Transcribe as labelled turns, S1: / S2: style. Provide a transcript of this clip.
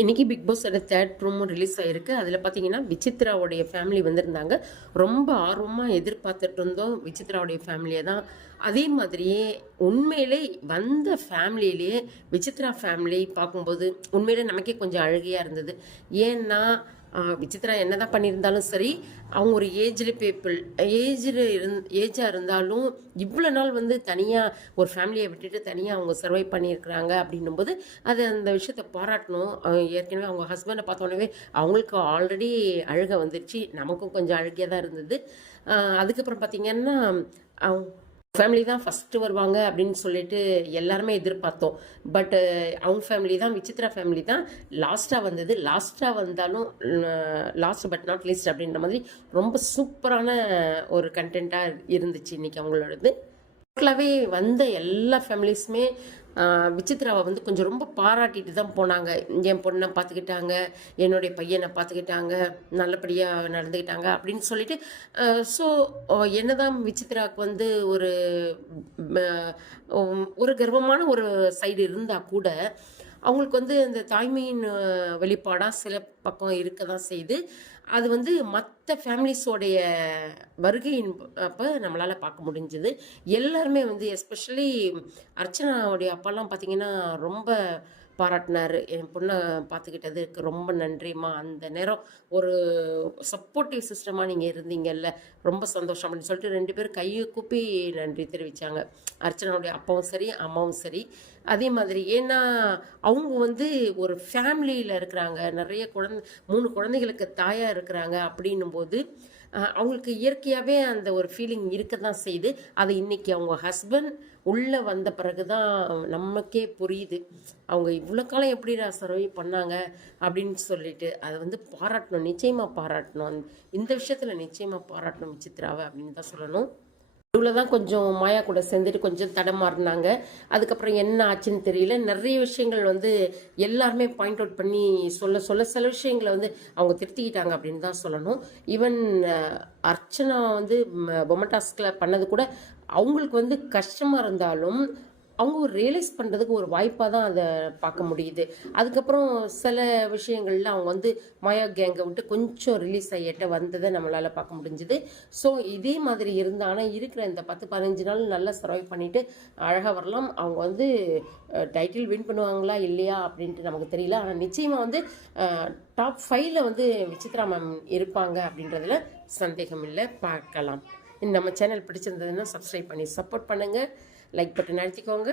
S1: இன்றைக்கி பிக் பாஸோட third promo release ஆகிருக்கு அதில் பார்த்தீங்கன்னா விசித்ராவுடைய ஃபேமிலி வந்திருந்தாங்க. ரொம்ப ஆர்வமாக எதிர்பார்த்துட்டு இருந்தோம் விசித்ராவுடைய ஃபேமிலியை தான். அதே மாதிரியே உண்மையிலே வந்த ஃபேமிலியிலேயே விசித்ரா ஃபேமிலி பார்க்கும்போது உண்மையிலே நமக்கே கொஞ்சம் அழகியாக இருந்தது. ஏன்னா விசித்ரா என்ன தான் பண்ணியிருந்தாலும் சரி அவங்க ஒரு ஏஜ்டு பீப்புள் ஏஜ்டு இருந் ஏஜாக இருந்தாலும் இவ்வளோ நாள் வந்து தனியாக ஒரு ஃபேமிலியை விட்டுட்டு தனியாக அவங்க சர்வை பண்ணியிருக்கிறாங்க அப்படின்னும்போது அது அந்த விஷயத்தை பாராட்டணும். ஏற்கனவே அவங்க ஹஸ்பண்டை பார்த்தோன்னே அவங்களுக்கு ஆல்ரெடி அழுக வந்துருச்சு. நமக்கும் கொஞ்சம் அழுகியாக தான் இருந்தது அதுக்கப்புறம் பார்த்திங்கன்னா அவங்க ஃபேமிலி தான் ஃபஸ்ட்டு வருவாங்க அப்படின்னு சொல்லிட்டு எல்லாருமே எதிர்பார்த்தோம். பட் அவங்க ஃபேமிலி தான் விசித்ரா ஃபேமிலி தான் லாஸ்ட்டாக வந்தது. லாஸ்ட்டாக வந்தாலும் லாஸ்ட் பட் நாட் லீஸ்ட் அப்படின்ற மாதிரி ரொம்ப சூப்பரான ஒரு கண்டென்ட்டாக இருந்துச்சு இன்றைக்கி அவங்களோடது. டோட்டலாகவே வந்த எல்லா ஃபேமிலிஸுமே விசித்ராவை வந்து கொஞ்சம் ரொம்ப பாராட்டிட்டு தான் போனாங்க. என் பொண்ணை பார்த்துக்கிட்டாங்க என்னுடைய பையனை பார்த்துக்கிட்டாங்க நல்லபடியாக நடந்துக்கிட்டாங்க அப்படின்னு சொல்லிட்டு ஸோ என்னதான் விசித்ராவுக்கு வந்து ஒரு ஒரு கர்வமான ஒரு சைடு இருந்தால் கூட அவங்களுக்கு வந்து அந்த தாய்மையின் வெளிப்பாடாக சில பக்கம் இருக்க தான் செய்யுது அது வந்து மற்ற ஃபேமிலிஸோடைய வருகையின் அப்போ நம்மளால் பார்க்க முடிஞ்சுது. எல்லாருமே வந்து எஸ்பெஷலி அர்ச்சனாவுடைய அப்பாலாம் பார்த்தீங்கன்னா ரொம்ப பாராட்டினார். என் பொண்ணை பார்த்துக்கிட்டதுக்கு ரொம்ப நன்றிம்மா. அந்த நேரம் ஒரு சப்போர்ட்டிவ் சிஸ்டமாக நீங்கள் இருந்தீங்கல்ல. ரொம்ப சந்தோஷம் அப்படின்னு சொல்லிட்டு ரெண்டு பேரும் கையை கூப்பி நன்றி தெரிவித்தாங்க அர்ச்சனாவுடைய அப்பாவும் சரி அம்மாவும் சரி. அதே மாதிரி ஏன்னா அவங்க வந்து ஒரு ஃபேமிலியில் இருக்கிறாங்க. நிறைய குழந்தை மூணு குழந்தைகளுக்கு தாயாக இருக்கிறாங்க அப்படின்னும் போது அவங்களுக்கு இயற்கையாகவே அந்த ஒரு ஃபீலிங் இருக்க தான் செய்யுது. அதை இன்றைக்கி அவங்க ஹஸ்பண்ட் உள்ளே வந்த பிறகு தான் நமக்கே புரியுது. அவங்க இவ்வளோ காலம் எப்படி சர்வை பண்ணாங்க அப்படின்னு சொல்லிட்டு அதை வந்து பாராட்டணும். நிச்சயமாக பாராட்டணும். இந்த விஷயத்தில் நிச்சயமாக பாராட்டணும் விசித்ராவை அப்படின்னு தான் சொல்லணும். நடுவில் தான் கொஞ்சம் மாயா கூட சேர்ந்துட்டு கொஞ்சம் தடமாறினாங்க அதுக்கப்புறம் என்ன ஆச்சுன்னு தெரியல. நிறைய விஷயங்கள் வந்து எல்லாருமே பாயிண்ட் அவுட் பண்ணி சொல்ல சொல்ல சில விஷயங்களை வந்து அவங்க திருத்திக்கிட்டாங்க அப்படின்னு தான் சொல்லணும். ஈவன் அர்ச்சனா வந்து பொமட்டாஸ்கில் பண்ணது கூட அவங்களுக்கு வந்து கஷ்டமாக இருந்தாலும் அவங்க ஒரு ரியலைஸ் பண்ணுறதுக்கு ஒரு வாய்ப்பாக தான் அதை பார்க்க முடியுது. அதுக்கப்புறம் சில விஷயங்களில் அவங்க வந்து மாயா கேங்கை விட்டு கொஞ்சம் ரிலீஸ் ஆகிட்ட வந்ததை நம்மளால் பார்க்க முடிஞ்சுது. ஸோ இதே மாதிரி இருந்தால் இருக்கிற இந்த பத்து பதினஞ்சு நாள் நல்லா சர்வை பண்ணிவிட்டு அழகாக வரலாம். அவங்க வந்து டைட்டில் வின் பண்ணுவாங்களா இல்லையா அப்படின்ட்டு நமக்கு தெரியல. ஆனால் நிச்சயமாக வந்து டாப் ஃபைவ்ல வந்து விசித்ரா மேம் இருப்பாங்க அப்படின்றதுல சந்தேகம் இல்லை பார்க்கலாம். நம்ம சேனல் பிடிச்சிருந்ததுன்னா சப்ஸ்கிரைப் பண்ணி சப்போர்ட் பண்ணுங்கள் லைக் பட்டன் அழுத்திக்கோங்க